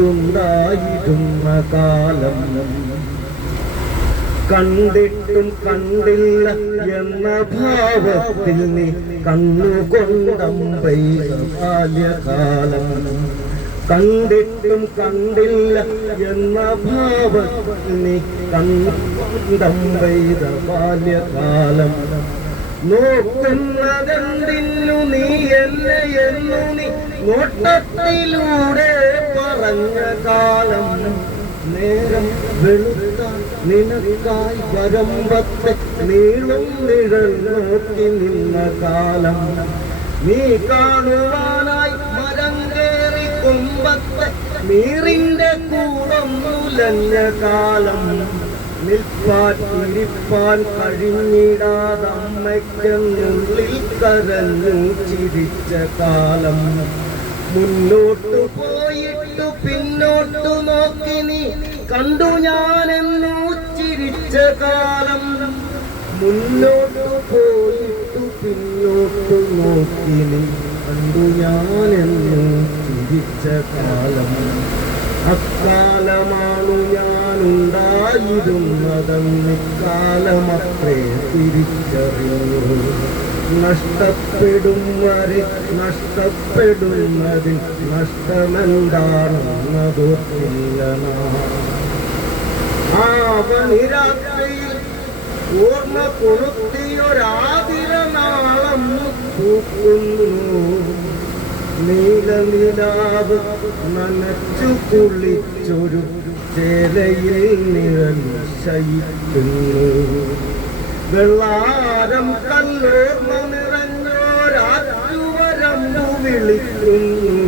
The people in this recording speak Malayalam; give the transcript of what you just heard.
അടുത്തുണ്ടായിരുന്ന കാലം കണ്ടിട്ടും കണ്ടില്ല എന്ന ഭാവത്തിൽ നീ കണ്ണുകൊണ്ടമ്പെയ്ത ബാല്യകാലം കണ്ടിട്ടും കണ്ടില്ല എന്ന ഭാവത്തിൽ നീ കണ്ണുകൊണ്ടമ്പെയ്ത ബാല്യകാലം നോക്കുന്നതെന്തിനു നീ എന്നെ എന്നു നീ നോട്ടത്തിലൂടെ പറഞ്ഞ കാലം നേരം വെളുത്ത നിനക്കായി വരമ്പത്തെ നീളും നിഴൽ നോക്കി നിന്ന കാലം നീ കാണുവാനായി മരം കേറി കുമ്പത്തെ നീറിന്റെ കൂടം മുലഞ്ഞ കാലം നിൽപ്പാൻ ഇരിപ്പാൻ കഴിഞ്ഞിടാതമ്മയ്ക്കുള്ളിൽ കരഞ്ഞു ചിരിച്ച കാലം മുന്നോട്ടു പോയിട്ടു പിന്നോട്ടു നോക്കി നീ കണ്ടു ഞാനെന്നു ചിരിച്ച കാലം മുന്നോട്ടു പോയിട്ടു പിന്നോട്ടു നോക്കി നീ കണ്ടു ഞാനെന്നു ചിരിച്ച കാലം അക്കാലമാണു ഞാനുണ്ടായിരുന്നതെന്നിക്കാലമത്രേ തിരിച്ചറിഞ്ഞു നഷ്ടപ്പെടും വരെ നഷ്ടപ്പെടുന്നതിൽ നഷ്ടമെന്താണെന്നതോർത്തില്ല ആവണിരാത്രിയിൽ ഓർമ്മ കൊളുത്തിയൊരാതിരനാളം പൂക്കുന്നു നീലനിലാവ് നനച്ചു കുളിച്ചൊരു ചേലയിൽ നിഴൽ ശയിക്കുന്നു വെള്ളാരം കല്ലോർമ്മ നിറഞ്ഞോരാറ്റുവരമ്പു വിളിക്കുന്നു